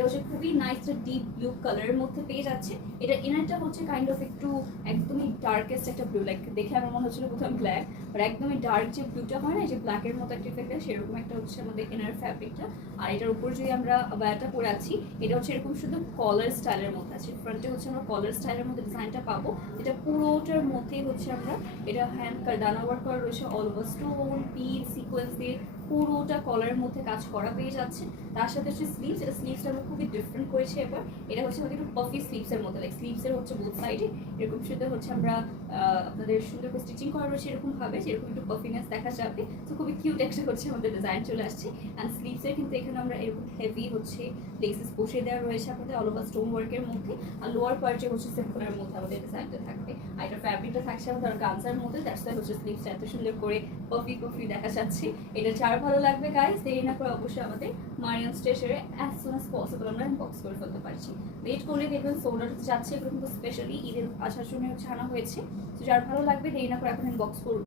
এটা হচ্ছে খুবই নাইস ডিপ ব্লু কালারের মধ্যে পেয়ে যাচ্ছে। এটা ইনারটা হচ্ছে কাইন্ড অফ একটু একদমই ডার্কেস্ট একটা ব্লু, লাইক দেখে আমার মনে হচ্ছিল প্রথমে ব্ল্যাক, বাট একদমই ডার্ক যে ব্লুটা হয় না, যে ব্ল্যাকের মতো একটা ইফেক্ট হয়, সেরকম একটা হচ্ছে আমাদের ইনার ফ্যাব্রিকটা। আর এটার উপর যদি আমরা বায়াটা পরে আছি, এটা হচ্ছে এরকম শুধু কলার স্টাইলের মধ্যে আছে। ফ্রন্টে হচ্ছে আমরা কলার স্টাইলের মধ্যে ডিজাইনটা পাবো। এটা পুরোটার মধ্যেই হচ্ছে আমরা এটা হ্যান্ড ডানা ওয়ার্ক করা রয়েছে, all over stone pin sequence দিয়ে পুরোটা কলারের মধ্যে কাজ করা পেয়ে যাচ্ছে। তার সাথে হচ্ছে স্লিভস, এটা স্লিভসটা আমরা খুবই ডিফারেন্ট করেছি এবার। এটা হচ্ছে আমাদের একটু পাফি স্লিভসের মধ্যে, লাইক স্লিভসের হচ্ছে বোথ সাইডে এরকম শুধু হচ্ছে আমরা আপনাদের সুন্দর করে স্টিচিং করা রয়েছে এরকম ভাবে, যেরকম একটু পাফিনেস দেখা যাবে। তো খুবই কিউট একটা হচ্ছে আমাদের ডিজাইন চলে আসছে। অ্যান্ড স্লিভসের কিন্তু এখানে আমরা এরকম হেভি হচ্ছে লেসেস বসিয়ে দেওয়া রয়েছে আপনাদের অল ওভার স্টোন ওয়ার্কের মধ্যে। আর লোয়ার পার্টে হচ্ছে সিম্পলের মধ্যে আমাদের ডিজাইনটা থাকবে। আর এটা ফ্যাব্রিকটা থাকছে আমাদের গানসার মধ্যে, দ্যাটস ওয়াই হচ্ছে স্লিভসটা এত সুন্দর করে পাফি পাফি দেখা যাচ্ছে। এটা যার ভালো লাগবে গাইস, দেরি না করে অবশ্যই আমাদের মারিয়ান স্টেশনে অ্যাজ সুন অ্যাজ পসিবল আমরা ইনবক্স করে ফেলতে পারছি। ওয়েট করলে দেখবেন সোল্ডার যাচ্ছে, এগুলো কিন্তু স্পেশালি ঈদের আসার জন্য হচ্ছে আনা হয়েছে। তো যার ভালো লাগবে দেরি না করে এখন ইনবক্স করুন।